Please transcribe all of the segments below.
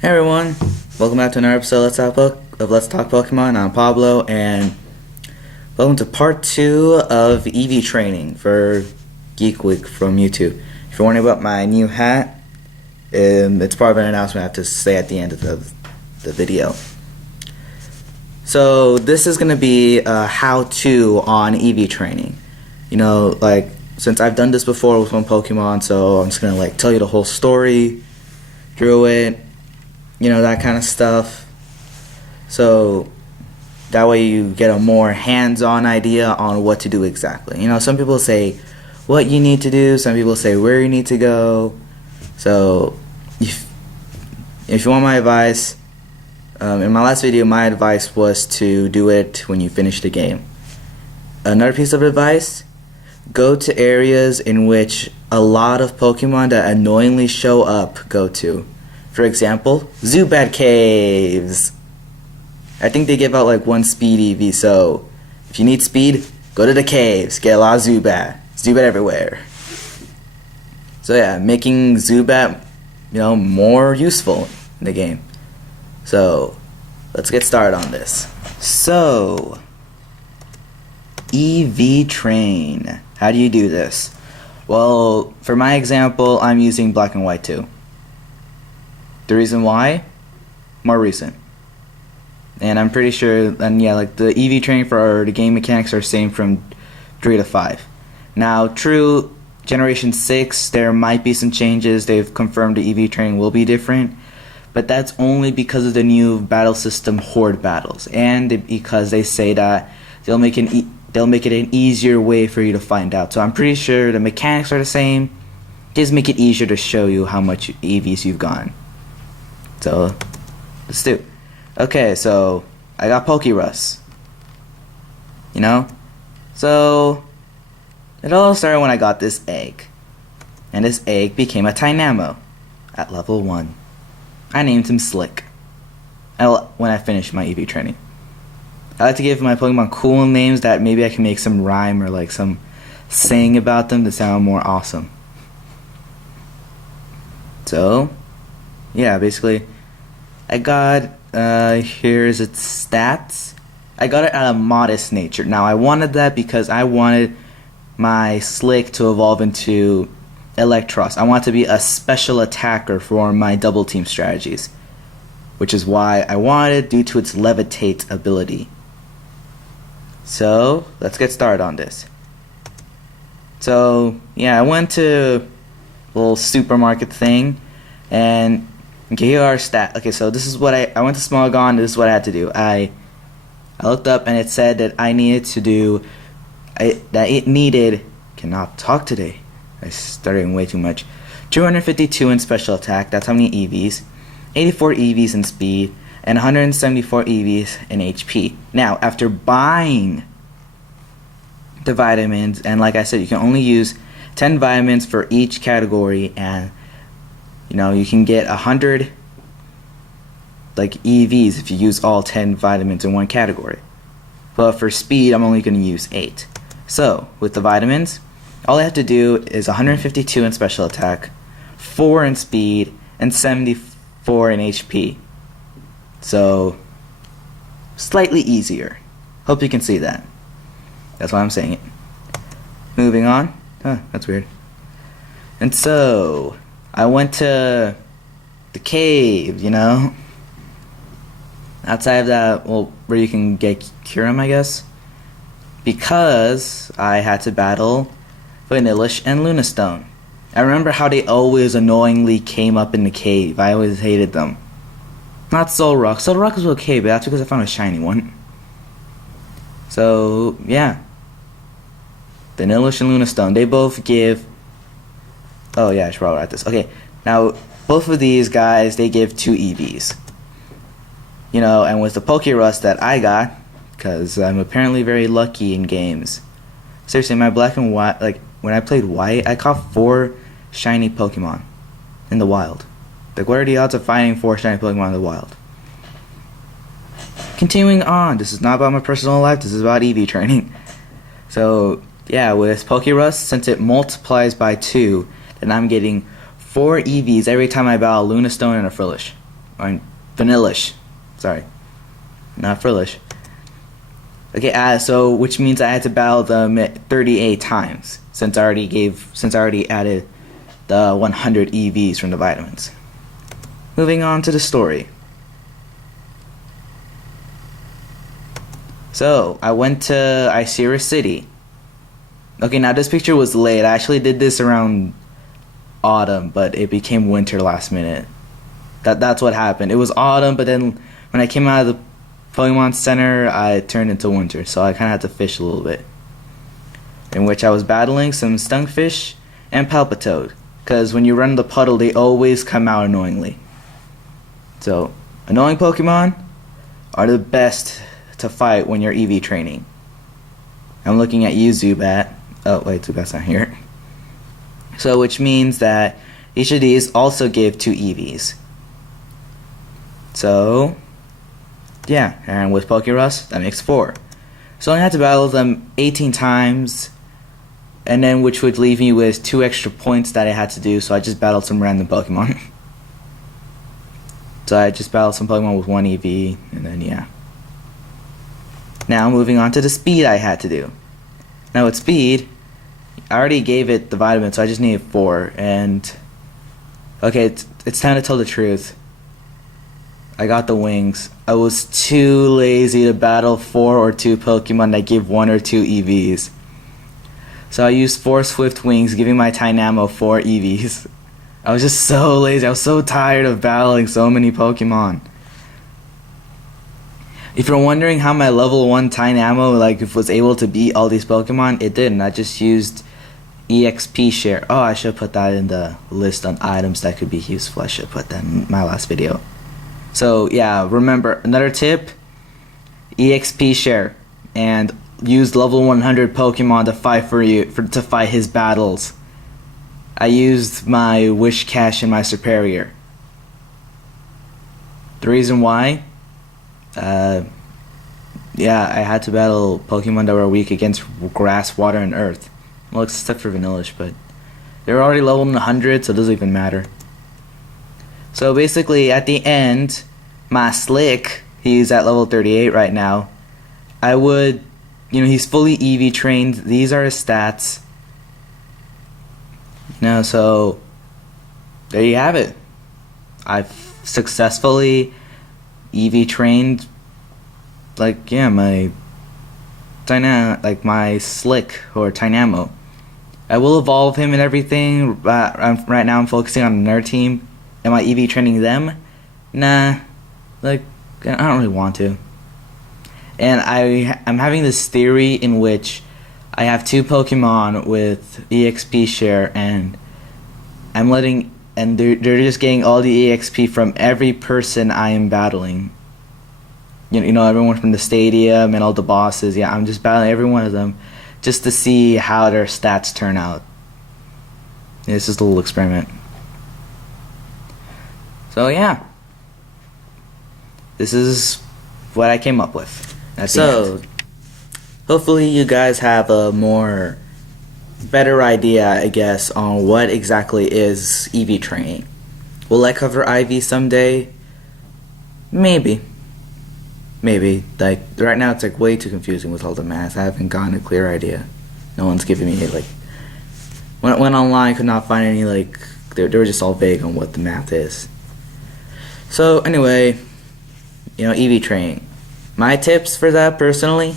Hey everyone, welcome back to another episode of Let's Talk Pokemon. I'm Pablo, and welcome to part 2 of EV training for Geek Week from YouTube. If you're wondering about my new hat, it's part of an announcement I have to say at the end of the video. So this is going to be a how-to on EV training. You know, like, since I've done this before with one Pokemon, so I'm just going to tell you the whole story through it. You know, that kind of stuff. So that way you get a more hands-on idea on what to do exactly. You know, some people say what you need to do, some people say where you need to go. So if you want my advice, in my last video my advice was to do it when you finish the game. Another piece of advice: go to areas in which a lot of Pokemon that annoyingly show up go to. For example, Zubat Caves. I think they give out like one speed EV, so if you need speed, go to the caves, get a lot of Zubat. Zubat everywhere. So yeah, making Zubat, you know, more useful in the game. So let's get started on this. So EV train. How do you do this? Well, for my example, I'm using Black and White 2. The reason why? More recent. And I'm pretty sure, and yeah, like the EV training for the game mechanics are same from 3 to 5. Now, true, Generation 6, there might be some changes. They've confirmed the EV training will be different. But that's only because of the new battle system, Horde battles. And because they say that they'll make it an easier way for you to find out. So I'm pretty sure the mechanics are the same. Just make it easier to show you how much EVs you've gotten. So, let's do it. Okay, so I got Pokerus. You know? So, it all started when I got this egg. And this egg became a Tynamo at level 1. I named him Slick when I finished my EV training. I like to give my Pokemon cool names that maybe I can make some rhyme or like some saying about them to sound more awesome. So, yeah, basically, I got, here's its stats. I got it at a modest nature. Now, I wanted that because I wanted my Slick to evolve into Electros. I want to be a special attacker for my double team strategies, which is why I wanted it due to its Levitate ability. So, let's get started on this. So, yeah, I went to a little supermarket thing, and okay, here are stats. Okay, so this is what I went to Smogon. This is what I had to do. I looked up and it said that I needed to do cannot talk today. I started way too much. 252 in special attack. That's how many EVs. 84 EVs in speed and 174 EVs in HP. Now, after buying the vitamins, and like I said, you can only use 10 vitamins for each category, and you know, you can get 100 like EVs if you use all 10 vitamins in one category. But for speed, I'm only going to use 8. So, with the vitamins, all I have to do is 152 in special attack, 4 in speed, and 74 in HP. So, slightly easier. Hope you can see that. That's why I'm saying it. Moving on. Huh, that's weird. And so, I went to the cave, you know? Outside of that, well, where you can get Kyurem, I guess. Because I had to battle Vanillish and Lunastone. I remember how they always annoyingly came up in the cave. I always hated them. Not Solrock. Solrock was okay, but that's because I found a shiny one. So, yeah. Vanillish and Lunastone, they both give... Oh yeah, I should probably write this. Okay, now, both of these guys, they give 2 EVs. You know, and with the Pokerus that I got, because I'm apparently very lucky in games. Seriously, my Black and White, like, when I played White, I caught 4 shiny Pokemon in the wild. Like, what are the odds of finding 4 shiny Pokemon in the wild? Continuing on, this is not about my personal life, this is about EV training. So, yeah, with Pokerus, since it multiplies by 2, then I'm getting 4 EVs every time I battle a Lunastone and a Frillish. or vanillish. Sorry, not frillish. Okay, so which means I had to battle them 38 times since I already added the 100 EVs from the vitamins. Moving on to the story. So I went to Isira City. Okay, now this picture was late. I actually did this around autumn, but it became winter last minute. That's what happened. It was autumn, but then when I came out of the Pokemon Center, I turned into winter, so I kind of had to fish a little bit. In which I was battling some Stunfish and Palpitoad, because when you run the puddle, they always come out annoyingly. So, annoying Pokemon are the best to fight when you're EV training. I'm looking at you, Zubat. Oh, wait, Zubat's not here. So, which means that each of these also give 2 EVs. So, yeah, and with Pokerus, that makes 4. So I had to battle them 18 times, and then which would leave me with 2 extra points that I had to do, so I just battled some random Pokemon. So I just battled some Pokemon with 1 EV, and then yeah. Now moving on to the speed I had to do. Now with speed, I already gave it the vitamin, so I just needed 4, and okay, it's time to tell the truth. I got the wings. I was too lazy to battle 4 or 2 Pokemon that give 1 or 2 EVs. So I used 4 Swift Wings, giving my Tynamo 4 EVs. I was just so lazy. I was so tired of battling so many Pokemon. If you're wondering how my level 1 Tynamo was able to beat all these Pokemon, it didn't. I just used EXP share. Oh, I should put that in the list on items that could be useful. I should put that in my last video. So yeah, remember, another tip, EXP share, and use level 100 Pokemon to fight to fight his battles. I used my Wish Cash and my Superior. The reason why, yeah, I had to battle Pokemon that were weak against Grass, Water, and Earth. Well, except for Vanillish, but they were already leveled 100, so it doesn't even matter. So basically, at the end, my Slick, he's at level 38 right now. I would, he's fully EV trained. These are his stats. So there you have it. I've successfully EV trained, my Slick or Tynamo. I will evolve him and everything. Right now, I'm focusing on another team. Am I EV training them? Nah, I don't really want to. And I'm having this theory in which I have 2 Pokemon with EXP share, and they're just getting all the EXP from every person I am battling. Everyone from the stadium and all the bosses. Yeah, I'm just battling every one of them just to see how their stats turn out. This is a little experiment. So yeah, this is what I came up with. So hopefully you guys have a better idea, I guess, on what exactly is EV training. Will I cover IV someday? Maybe. Right now it's way too confusing with all the math. I haven't gotten a clear idea. No one's giving me when I went online, I could not find any they were just all vague on what the math is. So anyway, EV training. My tips for that personally,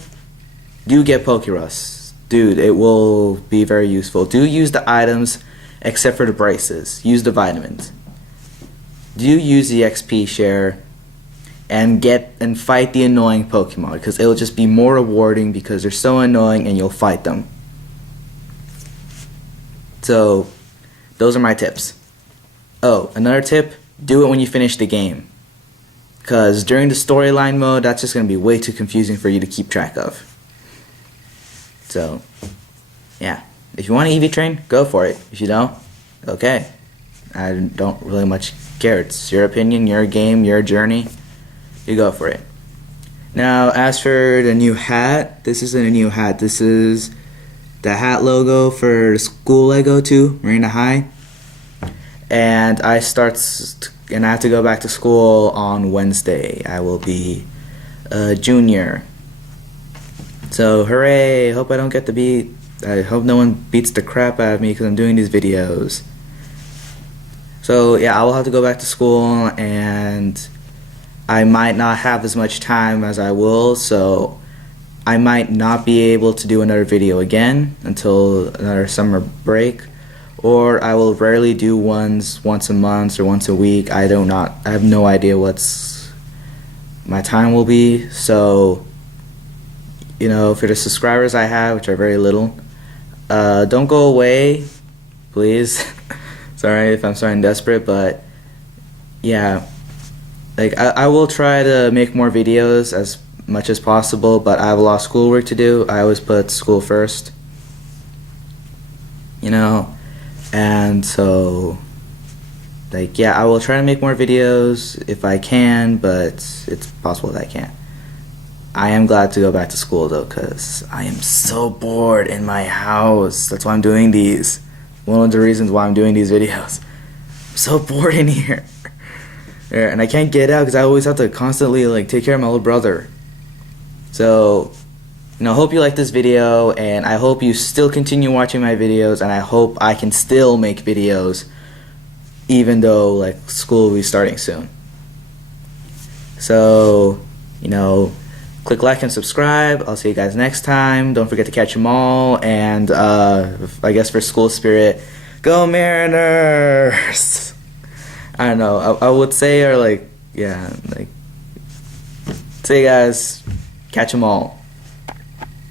do get Pokerus. Dude, it will be very useful. Do use the items except for the braces. Use the vitamins. Do use the XP share and fight the annoying Pokemon, because it'll just be more rewarding because they're so annoying and you'll fight them. So, those are my tips. Oh, another tip, do it when you finish the game. Because during the storyline mode, that's just going to be way too confusing for you to keep track of. So, yeah. If you want to EV train, go for it. If you don't, okay. I don't really much care. It's your opinion, your game, your journey. You go for it. Now, as for the new hat, this isn't a new hat. This is the hat logo for the school I go to, Marina High. And I start and I have to go back to school on Wednesday. I will be a junior. So hooray! Hope I don't get the beat. I hope no one beats the crap out of me because I'm doing these videos. So yeah, I will have to go back to school, and I might not have as much time as I will, so I might not be able to do another video again until another summer break, or I will rarely do ones once a month or once a week. I have no idea what's my time will be. So, you know, for the subscribers I have, which are very little, don't go away, please. Sorry if I'm starting desperate, but yeah, like I will try to make more videos as much as possible, but I have a lot of schoolwork to do. I always put school first, you know, and so like yeah, I will try to make more videos if I can, but it's possible that I can't. I am glad to go back to school though, because I am so bored in my house. That's why I'm doing these. One of the reasons why I'm doing these videos. I'm so bored in here. Yeah, and I can't get out because I always have to constantly like take care of my little brother. So, you know, hope you like this video, and I hope you still continue watching my videos, and I hope I can still make videos even though like school will be starting soon. So, you know, click like and subscribe. I'll see you guys next time. Don't forget to catch them all. And I guess for school spirit, go Mariners! I don't know. I would say, or like, yeah, like, say guys, catch them all.